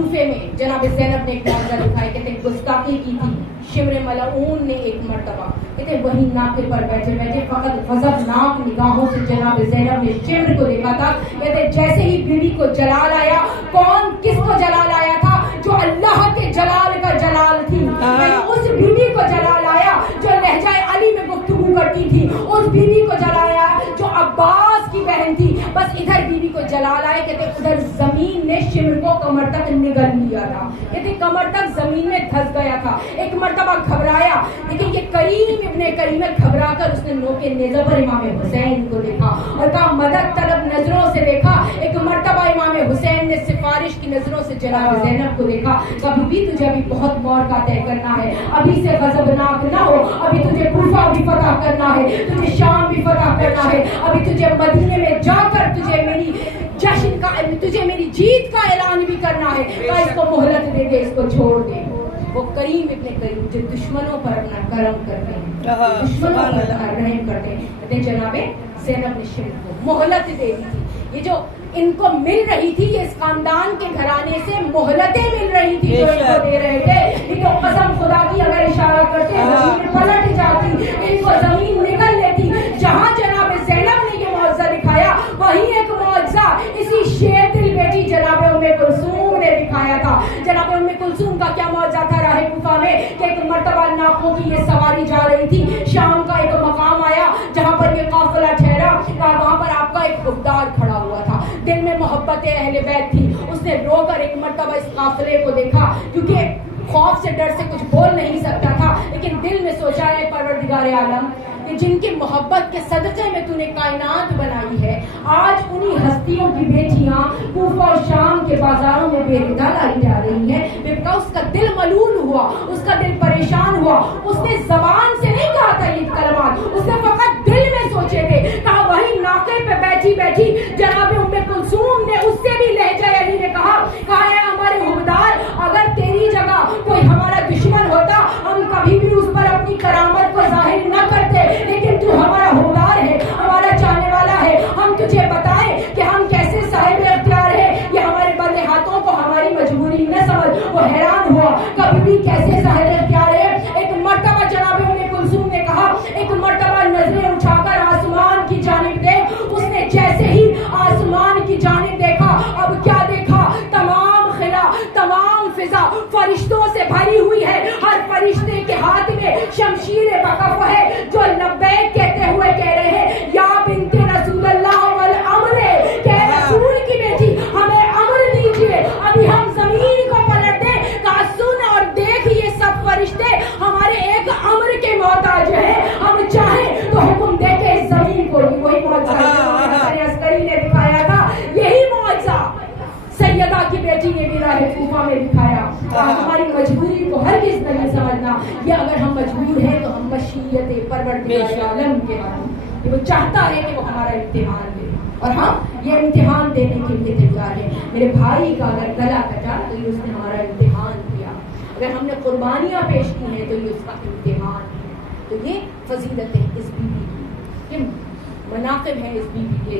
کوفے میں جناب زینب نے ایک معجزہ دکھایا، کہتے ہیں گستاخی کی تھی شمر ملعون نے ایک مرتبہ، کہتے ہیں وہی ناقے پر بیٹھے بیٹھے فقط غضبناک نگاہوں سے جناب زینب نے شمر کو دیکھا تھا، کہتے ہیں جیسے ہی بیوی کو جلال آیا، کون کس کو جلال آیا تھا؟ جو اللہ کے جلال کا جلال تھی، اس بیوی کو جلال آیا جو لہجہ علی میں گفتگو کرتی تھی، اس بیوی کو جلال آیا جو عباس کی بہن تھی، بس ادھر بیوی کو جلال آئے، کہتے ادھر زمین نے شمر کو کمر تک نگل لیا تھا، کہتے کمر تک زمین میں دھس گیا تھا، ایک مرتبہ گھبرایا، لیکن یہ کریم ابن کریم گھبرا کر اس نے نوکے نیزہ پر امام حسین کو دیکھا اور کہا مدد طلب نظروں سے دیکھا، ایک مرتبہ امام حسین نے سفارش کی نظروں سے جناب زینب کو دیکھا، کبھی بھی تجھے ابھی بہت موقع طے کرنا ہے، ابھی سے غضبناک نہ ہو، ابھی تجھے کوفہ بھی فتح کرنا ہے، تجھے شام بھی فتح کرنا ہے، ابھی تجھے مدینے میں جا کر تجھے میری جشن کا، تجھے میری جیت کا اعلان بھی کرنا ہے، کہ اس کو مہلت دے دے، اس کو چھوڑ دے۔ وہ کریم ابن کریم جو دشمنوں پر اپنا کرم کرتے ہیں، دشمنوں پر اپنا رحم کرتے ہیں، کہتے ہیں جناب زینب نے شمر کو مہلت دے دی تھی، یہ جو ان کو مل رہی تھی، یہ اس خاندان کے گھرانے سے مہلتیں مل رہی تھی جو ان کو دے رہے تھے، یہ تو قسم خدا کی اگر اشارہ کرتے زمین پلٹ جاتی، ان کو زمین نگل لیتی۔ جہاں جناب زینب نے یہ معجزہ دکھایا، وہیں ایک معجزہ اسی شیر دل بیٹی جناب ام کلثوم نے دکھایا تھا۔ جناب ام کلثوم کا کیا معجزہ تھا راہ کوفہ میں کہ ایک مرتبہ ناقوں کی یہ سواری جا رہی تھی، شام کا ایک مقام آیا جہاں پر یہ قافلہ ٹھہرا، وہاں پر آپ کا ایک خوددار کھڑا ہوا تھا، دل میں محبت اہل بیت تھی، اس نے رو کر ایک مرتبہ اس قافلے کو دیکھا، کیونکہ خوف سے ڈر سے کچھ بول نہیں سکتا تھا، لیکن دل میں سوچا ہے پروردگار عالم کہ جن کی محبت کے صدقے میں تو نے کائنات بنائی ہے، آج انہی ہستیوں کی بیٹیاں کوفہ اور شام کے بازاروں میں بے ردا لائی جا رہی ہیں، بیٹا اس کا دل ملول ہوا، اس کا دل پریشان ہوا، اس نے زبان سے نہیں کہا تھا یہ کلمات، اس نے فقط دل میں سوچے تھے، کہا وہی ناقے پہ بیٹھی بیٹھی جناب ام کلثوم نے اس سے بھی لہجہ علی نے کہا اے ہمارے حبدار، اگر تیری جگہ کوئی ہمارا دشمن ہوتا ہم کبھی بھی اس پر اپنی کرامت کو ظاہر نہ کرتے، لیکن تو ہمارا حبدار ہے، ہمارا چاہنے والا ہے، ہم تجھے بتائیں کہ ہم کیسے صاحب اختیار ہے، یہ ہمارے بندے ہاتھوں کو ہماری مجبوری نہ سمجھ۔ وہ حیران ہوا کبھی بھی کیسے صاحب اختیار ہے۔ ایک مرتبہ جناب ام کلثوم نے کہا، ایک مرتبہ نظریں اٹھا کر آسمان کی جانب دیکھ، اس نے جیسے ہی آسمان کی جانب دیکھا، اب کیا دیکھا؟ تمام خلا، تمام فضا فرشتوں سے بھری ہوئی ہے، ہر فرشتے کے ہاتھ میں شمشیر بکف ہے، جو لبیک کہتے ہوئے کہہ رہے ہیں یا بنت رسول اللہ والامر، کہ رسول کی بیٹی ہمیں امر دیجیے، ابھی ہم زمین کو پلٹ دیں، کہا سن اور دیکھ یہ سب فرشتے ہمارے ایک امر کے محتاج ہیں، ہم چاہیں تو حکم دے کے اس زمین کو، وہی معجزہ عسکری نے دکھایا تھا، یہی معجزہ سیدہ کی بیٹی نے بھی راہ کوفہ میں دکھایا۔ ہماری مجبوری کو ہرگز نہیں سمجھنا، یہ اگر ہم مجبور ہیں تو ہم مشیت پروردگار عالم کے ہیں، وہ چاہتا ہے کہ وہ ہمارا امتحان دے اور ہم یہ امتحان دینے کے لیے تیار ہیں۔ میرے بھائی کا اگر گلا کٹا تو یہ اس نے ہمارا امتحان کیا، اگر ہم نے قربانیاں پیش کی ہیں تو یہ اس کا امتحان ہے۔ تو یہ فضیلت ہے اس بیوی کی، یہ مناقب ہیں اس بیوی کے۔